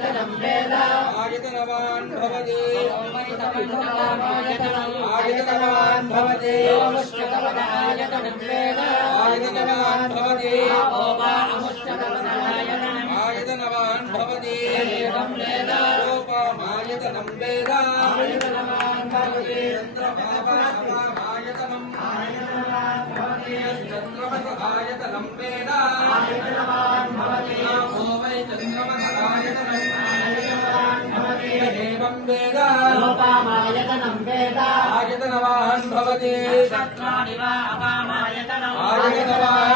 योगायतनं वेद आयतनवान् भवति आयतनवान् भवते आयतनं वेद आयतनवान् भवति आपो वा अमुष्यकवनायतनम् आयतनवान् भवति एवं वेद रूपमायतनं वेद आयतनवान् भवते चन्द्रभावायतनम् आयतनवान् भवते चन्द्रमस आयतनं वेद यतनं वेद लोपामायतनं वेद आयतनवान् भवति आयतनवान्